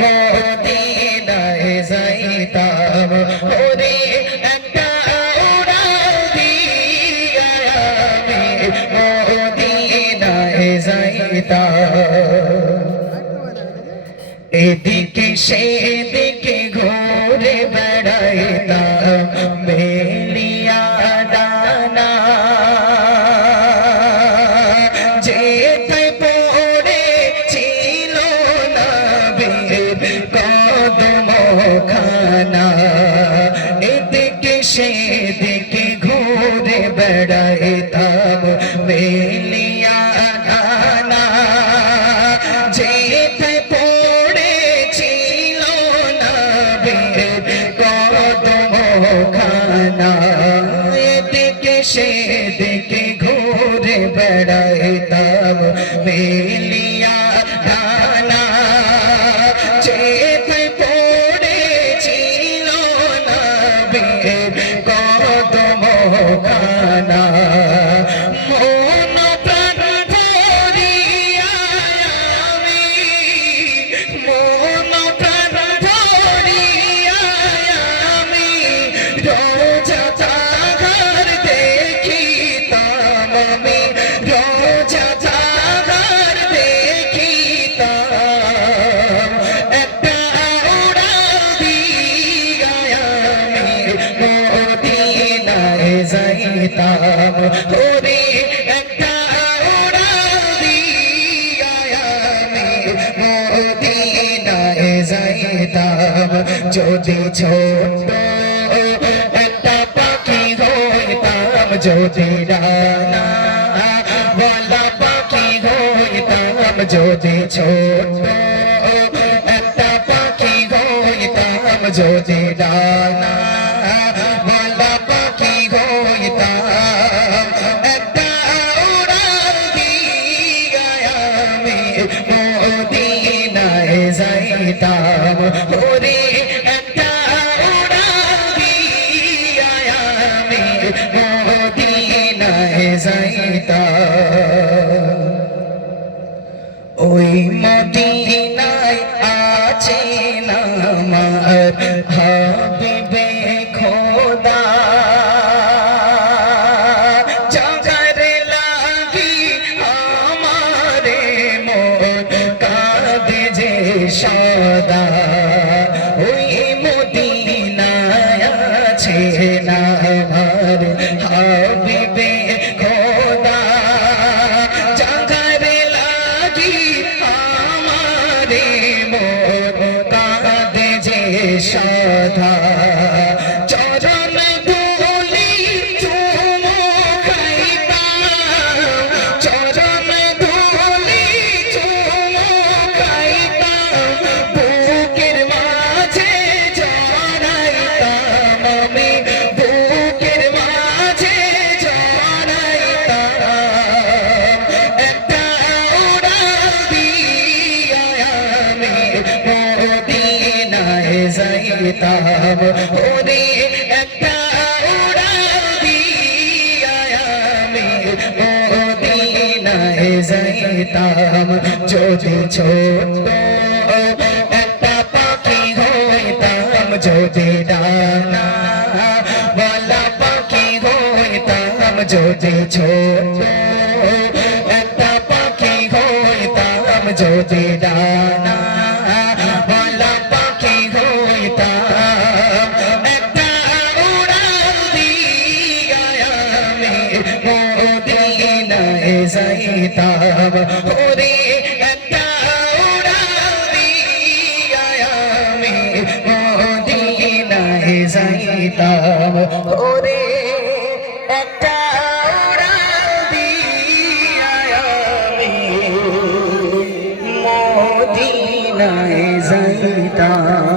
মদিনায় যাইতাম ওরে একটা উড়াল দিয়া আমি মদিনায় যাইতাম এদিকে সেদিকে ঘুরে বেড়াইতাম মেলিয়া ডানা যেথায় পড়েছিল নবীর কদম খানা এদিকে সেদিকে ঘুরে বেড়াইতাম মেলিয়া ডানা যেথায় পড়েছিল নবীর কদম খানা এদিকে সেদিকে ঘুরে বেড়াইতাম মেলিয়া ডানা যেথায় পড়েছিল নবীর কদম খানা মন প্রাণ ভরিয়া আমি মন প্রাণ ভরিয়া আমি রোজা জাগার দেখিতাম আমি রোজা জাগার দেখিতাম একটা উড়াল দিয়া আমি মদিনায় যাইতাম ওরে একটা উড়াল দিয়া আমি মদিনায় যাইতাম যদি ছোট একটা পাখি হইতাম যদি ডানা ওয়ালা পাখি হইতাম যদি ছোট একটা পাখি হইতাম যদি ডানা ওয়ালা পাখি হইতাম একটা উড়াল দিয়া আমি মদিনায় যাইতাম ওরে একটা উড়াল দিয়া আমি মদিনায় যাইতাম ওই মদিনায় আছেন আমার হাবিবে খোদা জাগার লাগি আমারে মন কাঁদে যে সদা ওই মদিনায় আছেন আমার হাবিবে খোদা জাগার লাগি আমারে মন কাঁদে যে সদা চরণ ধুলি চুমো খাইতাম চরণ ধুলি চুমো খাইতাম বুকের মাঝে জড়াইতাম আমি বুকের মাঝে জড়াইতাম একটা উড়াল দিয়া আমি মদিনায় যাইতাম ওরে একটা উড়াল দিয়া আমি মদিনায় যাইতাম যদি ছোট একটা পাখি হইতাম যদি ডানা ওয়ালা পাখি হইতাম যদি ছোট একটা পাখি হইতাম যদি ডানা ওয়ালা পাখি হইতাম একটা উড়াল দিয়া আমি মদিনায় যাইতাম ওরে একটা উড়াল দিয়া আমি মদিনায় যাইতাম ওরে একটা উড়াল দিয়া আমি মদিনায় যাইতাম